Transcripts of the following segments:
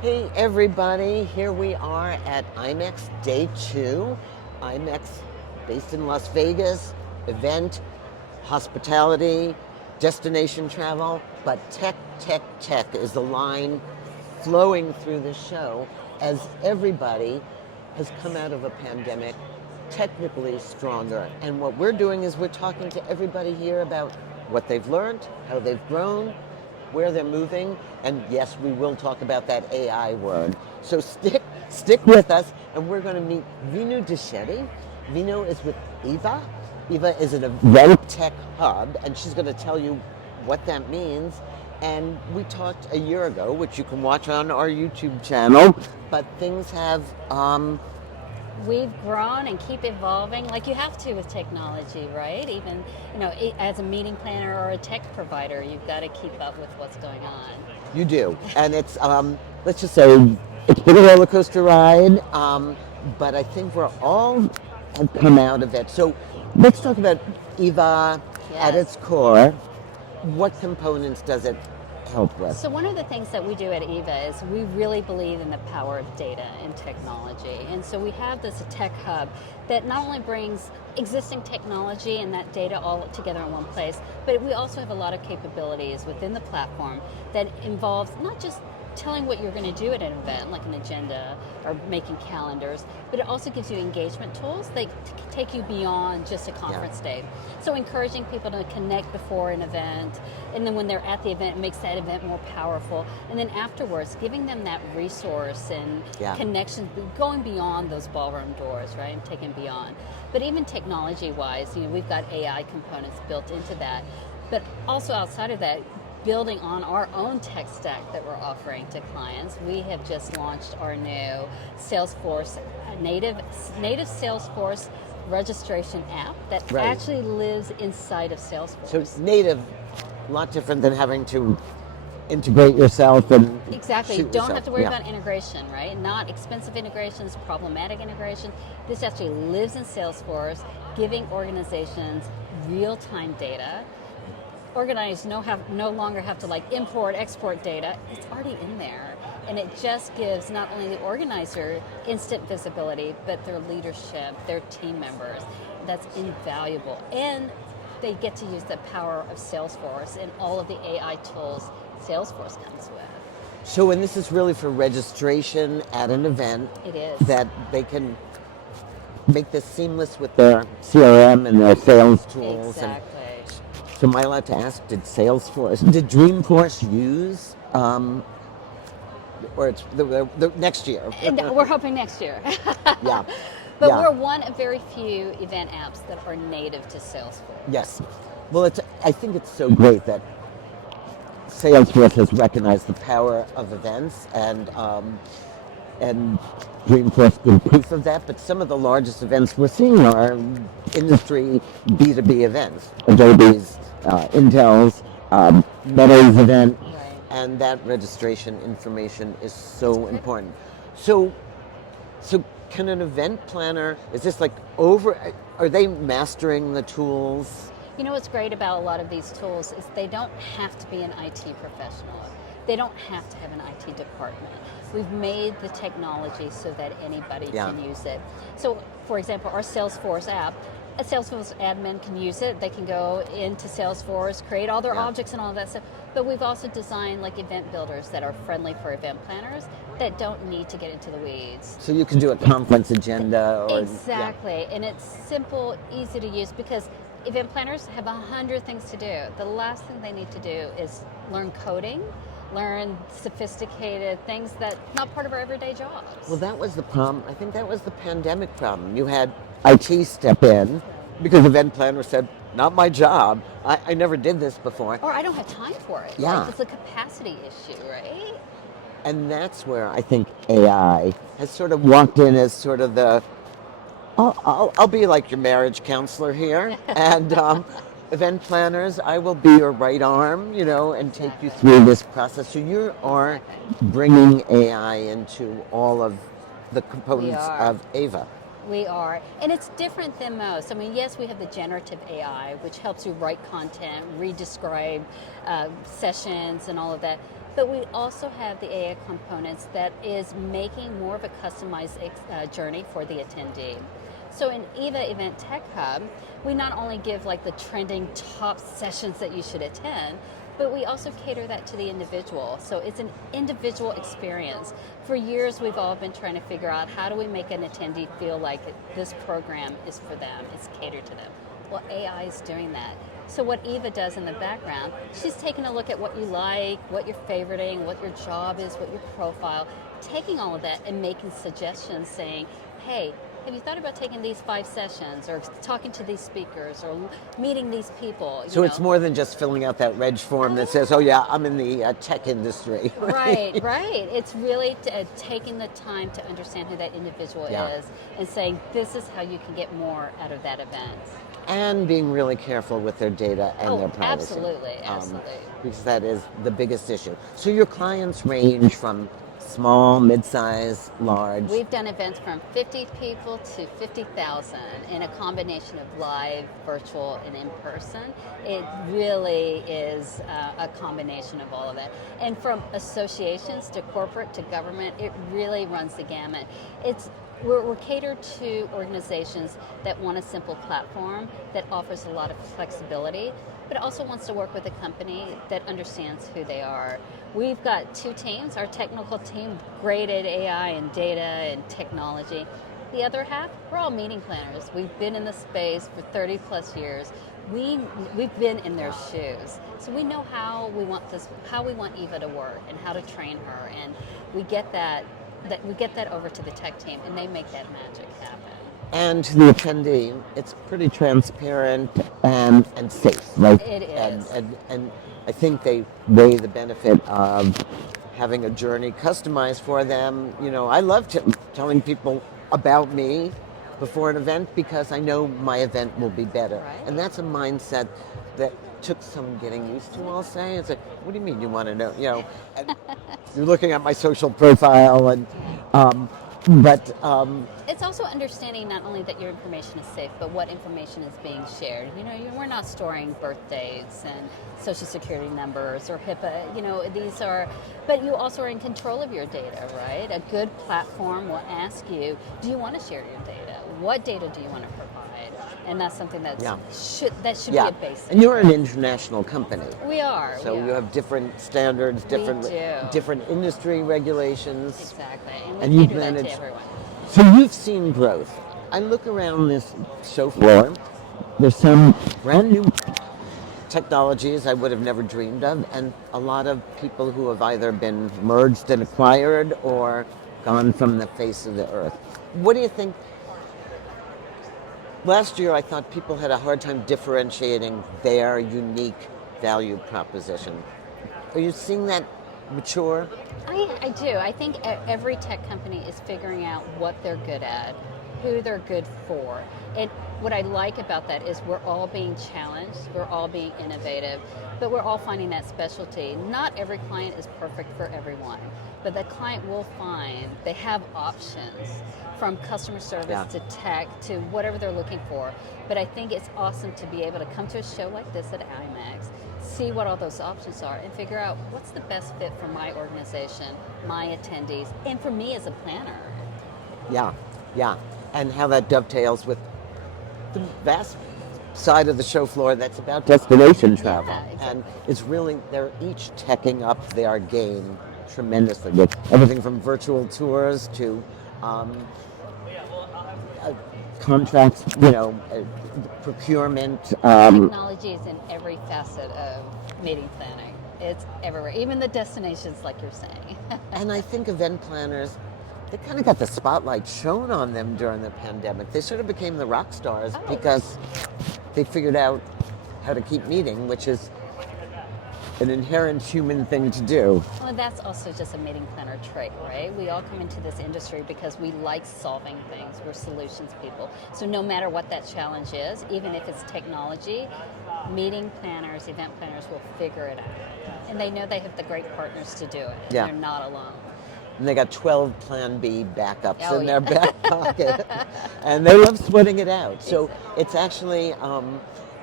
Hey everybody, here we are at IMEX Day 2. IMEX based in Las Vegas, event, hospitality, destination travel, but tech, tech, tech is the line flowing through the show as everybody has come out of a pandemic technically stronger. And what we're doing is we're talking to everybody here about what they've learned, how they've grown, where they're moving, and yes, we will talk about that AI word. So stick with us, and we're going to meet Vinnu Deshetty. Vinnu is with Eva. Eva is an event tech hub, and she's going to tell you what that means. And we talked a year ago, which you can watch on our YouTube channel, but things have We've grown and keep evolving like you have to with technology, right? Even, as a meeting planner or a tech provider, you've got to keep up with what's going on. You do, and it's let's just say it's been a roller coaster ride, but I think we're all have come out of it. So let's talk about Eva at Yes. its core. What components does it help with? So one of the things that we do at EVA is we really believe in the power of data and technology. And so we have this tech hub that not only brings existing technology and that data all together in one place, but we also have a lot of capabilities within the platform that involves not just telling what you're going to do at an event, like an agenda or making calendars, but it also gives you engagement tools that take you beyond just a conference day. So encouraging people to connect before an event, and then when they're at the event, it makes that event more powerful. And then afterwards, giving them that resource and connections, going beyond those ballroom doors, right, and taking beyond. But even technology-wise, we've got AI components built into that. But also outside of that, building on our own tech stack that we're offering to clients. We have just launched our new Salesforce, native Salesforce registration app that actually lives inside of Salesforce. So native, a lot different than having to integrate yourself and exactly. shoot You don't yourself. have to worry about integration, right? Not expensive integrations, problematic integration. This actually lives in Salesforce, giving organizations real-time data. Organizers no longer have to import, export data. It's already in there. And it just gives not only the organizer instant visibility, but their leadership, their team members. That's invaluable. And they get to use the power of Salesforce and all of the AI tools Salesforce comes with. So, and this is really for registration at an event. It is. That they can make this seamless with their CRM and their sales tools. Exactly. So am I allowed to ask, did Dreamforce use, or it's the next year? And we're hoping next year. Yeah. But we're one of very few event apps that are native to Salesforce. Yes. Well, I think it's so great that Salesforce has recognized the power of events, and Dreamforce good proof of that. But some of the largest events we're seeing are industry B2B events. Adobe's, Intel's, Meta's event, and that registration information is so important. So can an event planner, is this are they mastering the tools? You know what's great about a lot of these tools is they don't have to be an IT professional. They don't have to have an IT department. We've made the technology so that anybody can use it. So, for example, our Salesforce app, a Salesforce admin can use it. They can go into Salesforce, create all their objects and all that stuff. But we've also designed event builders that are friendly for event planners that don't need to get into the weeds. So you can do a conference agenda. Exactly, and it's simple, easy to use because event planners have 100 things to do. The last thing they need to do is learn coding, learn sophisticated things that not part of our everyday jobs. Well, that was the problem. I think that was the pandemic problem. You had IT step in because event planner said, not my job. I never did this before. Or I don't have time for it. Yeah. It's a capacity issue, right? And that's where I think AI has sort of walked in as sort of the, I'll be like your marriage counselor here. And event planners, I will be your right arm, and take you through this process. So you are bringing AI into all of the components of Ava. We are, and it's different than most. I mean, yes, we have the generative AI, which helps you write content, re-describe sessions and all of that. But we also have the AI components that is making more of a customized journey for the attendee. So in EVA Event Tech Hub, we not only give like the trending top sessions that you should attend, but we also cater that to the individual. So it's an individual experience. For years, we've all been trying to figure out how do we make an attendee feel like this program is for them, it's catered to them. Well, AI is doing that. So what Eva does in the background, she's taking a look at what you like, what you're favoriting, what your job is, what your profile, taking all of that and making suggestions saying, hey, have you thought about taking these 5 sessions or talking to these speakers or meeting these people? So it's more than just filling out that reg form that says, oh yeah, I'm in the tech industry. Right, right. It's really taking the time to understand who that individual is and saying, this is how you can get more out of that event. And being really careful with their data and their privacy. Absolutely, absolutely. Because that is the biggest issue. So your clients range from small, mid-size, large? We've done events from 50 people to 50,000 in a combination of live, virtual, and in person. It really is a combination of all of that. And from associations to corporate to government, it really runs the gamut. We're catered to organizations that want a simple platform that offers a lot of flexibility, but also wants to work with a company that understands who they are. We've got 2 teams. Our technical team, great at AI and data and technology. The other half, we're all meeting planners. We've been in the space for 30 plus years. We've been in their shoes. So we know how we want Eva to work and how to train her. And we get that over to the tech team and they make that magic happen. And to the attendee, it's pretty transparent and safe, right? It is. And I think they weigh the benefit of having a journey customized for them. You know, I love telling people about me before an event because I know my event will be better. Right. And that's a mindset that took some getting used to, I'll say. It's like, what do you mean you want to know? You know, and you're looking at my social profile and it's also understanding not only that your information is safe, but what information is being shared. You know, we're not storing birthdays and social security numbers or HIPAA. You know, but you also are in control of your data, right? A good platform will ask you, do you want to share your data? What data do you want to provide? And that's something that should be a basic. And you're an international company. We are. So you have different standards, different industry regulations. Exactly. And we you've cater that managed. to everyone. So you've seen growth. I look around this show floor. There's some brand new technologies I would have never dreamed of, and a lot of people who have either been merged and acquired or gone from the face of the earth. What do you think? Last year, I thought people had a hard time differentiating their unique value proposition. Are you seeing that mature? I do. I think every tech company is figuring out what they're good at, who they're good for. And what I like about that is we're all being challenged, we're all being innovative, but we're all finding that specialty. Not every client is perfect for everyone, but the client will find they have options from customer service to tech to whatever they're looking for. But I think it's awesome to be able to come to a show like this at IMEX, see what all those options are, and figure out what's the best fit for my organization, my attendees, and for me as a planner. Yeah. And how that dovetails with the vast side of the show floor that's about destination travel. Yeah, exactly. And it's really, they're each teching up their game tremendously with everything from virtual tours to contracts, procurement. Technology is in every facet of meeting planning. It's everywhere, even the destinations, like you're saying. And I think event planners, they kind of got the spotlight shown on them during the pandemic. They sort of became the rock stars because they figured out how to keep meeting, which is an inherent human thing to do. Well, that's also just a meeting planner trait, right? We all come into this industry because we like solving things. We're solutions people. So no matter what that challenge is, even if it's technology, meeting planners, event planners will figure it out. And they know they have the great partners to do it. Yeah. They're not alone. And they got 12 Plan B backups in their back pocket. And they love sweating it out. So it's actually,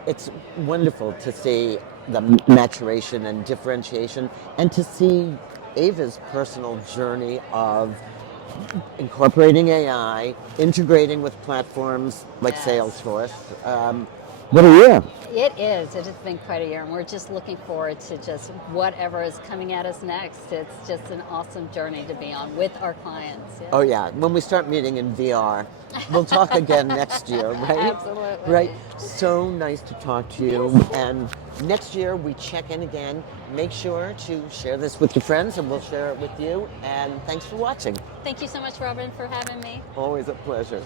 it's wonderful to see the maturation and differentiation, and to see Ava's personal journey of incorporating AI, integrating with platforms like Yes. Salesforce. What a year. It is. It has been quite a year, and we're just looking forward to just whatever is coming at us next. It's just an awesome journey to be on with our clients. Yeah. Oh yeah, when we start meeting in VR, we'll talk again next year, right? Absolutely. Right. So nice to talk to you. Yes. And next year we check in again. Make sure to share this with your friends, and we'll share it with you. And thanks for watching. Thank you so much, Robin, for having me. Always a pleasure.